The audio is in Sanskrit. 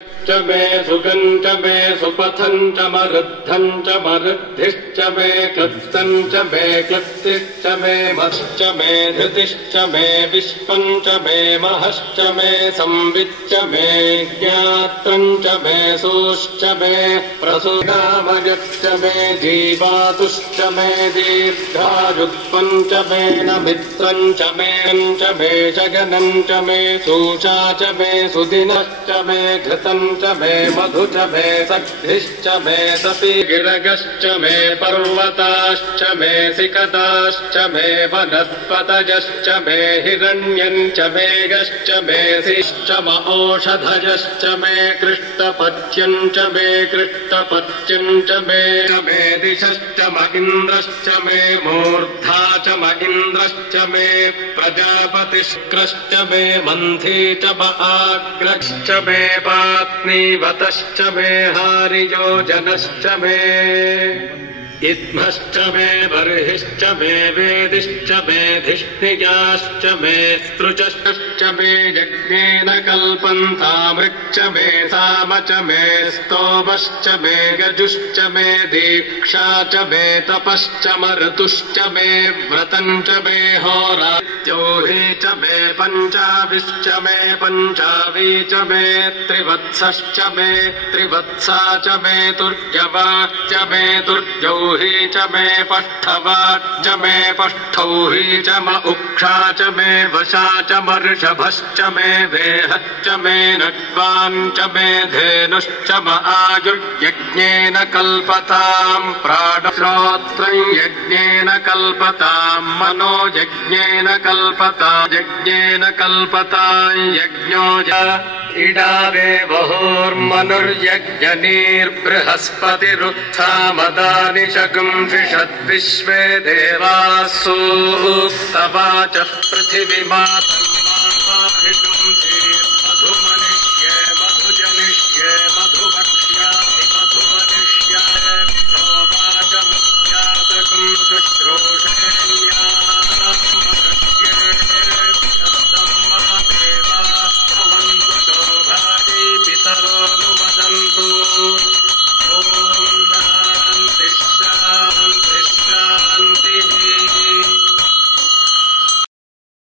च मे सुगम् च मे सुपथम् च मरुद्धम् च मरुद्धिश्च मे क्लृप्तम् च मे क्लृप्तिश्च मे मश्च मे धृतिश्च मे विश्वम् च मे महश्च मे संविच्च मे ज्ञात्रम् च मे सूश्च मे प्रसूनामयश्च मे जीवातुश्च मे दीर्घायुत्वम् च मे नमित्रम् च मे शगनम् च मे सूषा च मे सुदिनश्च मे घृतम् च मे मधु च मे सद्भिश्च मे सपि गिरगश्च मे पर्वताश्च मे सिकताश्च मे वनस्पतयश्च मे हिरण्यम् च मेघश्च मे सिश्च औषधयश्च मे कृष्टपत्यम् च मे कृष्टपत्यम् च मे दिशश्च म इन्द्रश्च मे मूर्धा च म इन्द्रश्च मे प्रजापतिष्क्रश्च मे मन्थी च म आग्रश्च मे पात्नीवतश्च मे हारियोजनश्च मे इद्मश्च मे बर्हिश्च मे वेदिश्च मे धिष्णिजाश्च मे स्त्रुचश्च मे यज्ञेन कल्पन्तामृक्च मे साम च मे स्तोमश्च मे गजुश्च मे दीक्षा च मे तपश्च मरुतुश्च मे व्रतम् च मे होरात्योहि च मे पञ्चाविश्च मे पञ्चावी च मे त्रिवत्सश्च मे त्रिवत्सा च मे तुर्यवाश्च मे तुर्यौहि च मे पष्ठवाच्च मे पष्ठौहि च म उक्षा च मे वशा च मर्षभश्च मे वेहश्च मे नग्वान् च मे धेनुश्च म आयुर्यज्ञेन कल्पताम् प्राणश्रोत्रम् यज्ञेन कल्पताम् मनो यज्ञेन कल्पताम् यज्ञेन कल्पताम् यज्ञो इडावे बहोर्मनुर्यज्ञनीर्बृहस्पतिरुत्था मदानि शगुंषिषद्विश्वे देवासु तवाचः पृथिवीमातर्माहितुम् मधुमनिष्ये मधुजनिष्ये मधुवक्ष्यामि मधुवनिष्ये वाचमुख्यातकम् शुश्रूषेण्यामहस्ये पितरोऽनुमदन्तु